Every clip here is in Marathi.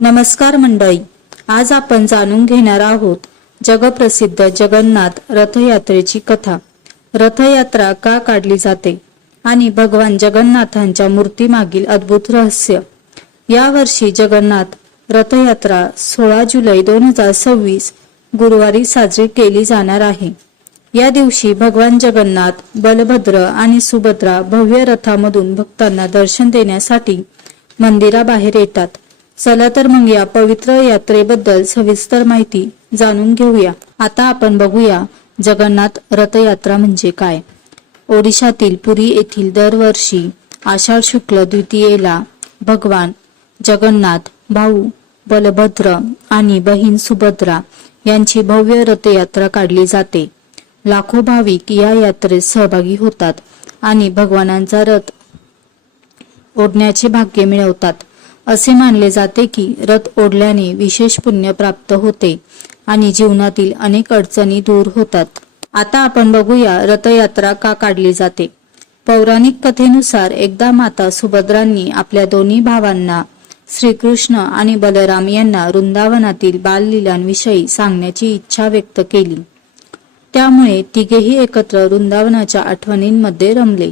नमस्कार मंडळी, आज आपण जाणून घेणार आहोत जगप्रसिद्ध जगन्नाथ रथयात्रेची कथा। रथयात्रा का काढली जाते आणि भगवान जगन्नाथांच्या मूर्तीमागील अद्भुत रहस्य। या वर्षी जगन्नाथ रथयात्रा 16 जुलै 2026 गुरुवारी साजरी केली जाणार आहे। या दिवशी भगवान जगन्नाथ, बलभद्र आणि सुभद्रा भव्य रथामधून भक्तांना दर्शन देण्यासाठी मंदिराबाहेर येतात। चला तर मग या पवित्र यात्रेबद्दल सविस्तर माहिती जाणून घेऊया। आता आपण बघूया जगन्नाथ रथयात्रा म्हणजे काय। ओडिशातील पुरी येथील दरवर्षी आषाढ शुक्ल द्वितीयेला भगवान जगन्नाथ, भाऊ बलभद्र आणि बहीण सुभद्रा यांची भव्य रथयात्रा काढली जाते। लाखो भाविक या यात्रेत सहभागी होतात आणि भगवानांचा रथ ओढण्याचे भाग्य मिळवतात। असे मानले जाते की रथ ओढल्याने विशेष पुण्य प्राप्त होते आणि जीवनातील अनेक अडचणी दूर होतात। आता आपण बघूया रथयात्रा का काढली जाते। पौराणिक कथेनुसार एकदा माता सुभद्रांनी आपल्या दोन्ही भावांना श्रीकृष्ण आणि बलराम यांना वृंदावनातील बाललीलांविषयी सांगण्याची इच्छा व्यक्त केली। त्यामुळे तिघेही एकत्र वृंदावनाच्या आठवणींमध्ये रमले।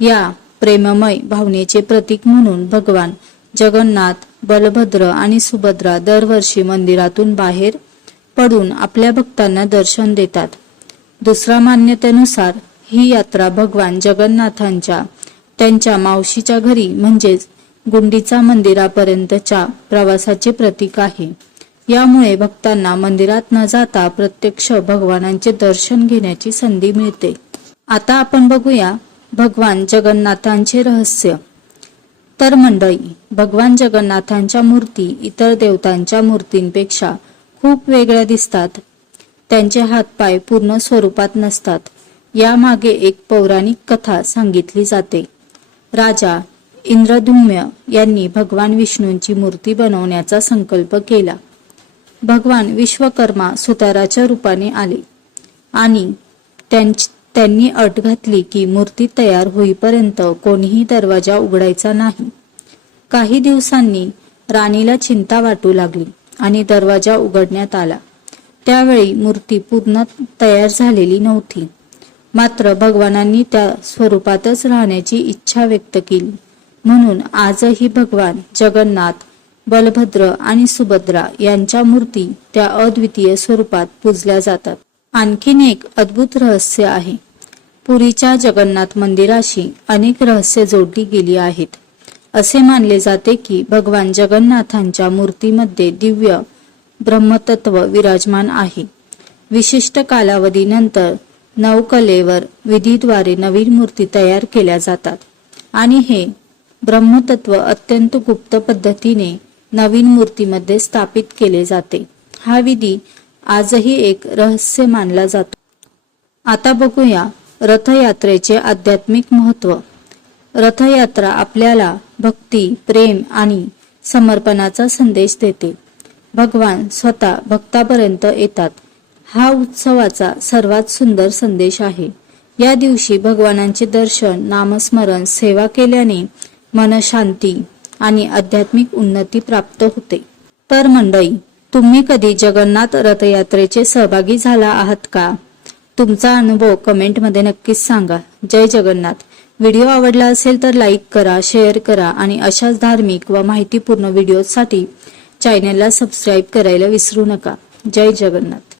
या प्रेममय भावनेचे प्रतीक म्हणून भगवान जगन्नाथ, बलभद्र आणि सुभद्रा दरवर्षी मंदिरातून बाहेर पडून आपल्या भक्तांना दर्शन देतात। दुसऱ्या मान्यतेनुसार ही यात्रा भगवान जगन्नाथांच्या त्यांच्या मावशीच्या घरी म्हणजेच गुंडीचा मंदिरापर्यंतच्या प्रवासाचे प्रतीक आहे। यामुळे भक्तांना मंदिरात न जाता प्रत्यक्ष भगवानांचे दर्शन घेण्याची संधी मिळते। आता आपण बघूया भगवान जगन्नाथांचे रहस्य। तर मंडळी, भगवान जगन्नाथांच्या मूर्ती इतर देवतांच्या मूर्तींपेक्षा खूप वेगळ्या दिसतात। त्यांचे हातपाय पूर्ण स्वरूपात नसतात। यामागे एक पौराणिक कथा सांगितली जाते। राजा इंद्रद्युम्न यांनी भगवान विष्णूंची मूर्ती बनवण्याचा संकल्प केला। भगवान विश्वकर्मा सुताराच्या रूपाने आले आणि त्यांनी अट घातली की मूर्ती तयार होईपर्यंत कोणीही दरवाजा उघडायचा नाही। काही दिवसांनी राणीला चिंता वाटू लागली आणि दरवाजा उघडण्यात आला। त्यावेळी मूर्ती पूर्ण तयार झालेली नव्हती, मात्र भगवानांनी त्या स्वरूपातच राहण्याची इच्छा व्यक्त केली। म्हणून आजही भगवान जगन्नाथ, बलभद्र आणि सुभद्रा यांच्या मूर्ती त्या अद्वितीय स्वरूपात पूजल्या जातात। आणखीन एक अद्भुत रहस्य आहे। पुरीच्या जगन्नाथ मंदिराशी अनेक रहस्य जोडली गेली आहेत। असे मानले जाते की भगवान जगन्नाथांच्या मूर्तीमध्ये दिव्य ब्रह्मतत्व विराजमान आहे। विशिष्ट कालावधीनंतर नवकलेवर विधीद्वारे नवीन मूर्ती तयार केल्या जातात आणि हे ब्रह्मतत्व अत्यंत गुप्त पद्धतीने नवीन मूर्तीमध्ये स्थापित केले जाते। हा विधी आजही एक रहस्य मानला जातो। आता बघूया रथयात्रेचे आध्यात्मिक महत्त्व। रथयात्रा आपल्याला भक्ती, प्रेम आणि समर्पणाचा संदेश देते। भगवान स्वतः भक्तापर्यंत येतात। हा उत्सवाचा सर्वात सुंदर संदेश आहे। या दिवशी भगवानांचे दर्शन, नामस्मरण, सेवा केल्याने मनशांती आणि आध्यात्मिक उन्नती प्राप्त होते। तर मंडळी, तुम्ही कधी जगन्नाथ रथयात्रेचे सहभागी झाला आहात का? तुमचा अनुभव कमेंटमध्ये नक्कीच सांगा। जय जगन्नाथ। व्हिडिओ आवडला असेल तर लाईक करा, शेअर करा आणि अशाच धार्मिक व माहितीपूर्ण व्हिडिओसाठी चॅनलला सबस्क्राईब करायला विसरू नका। जय जगन्नाथ।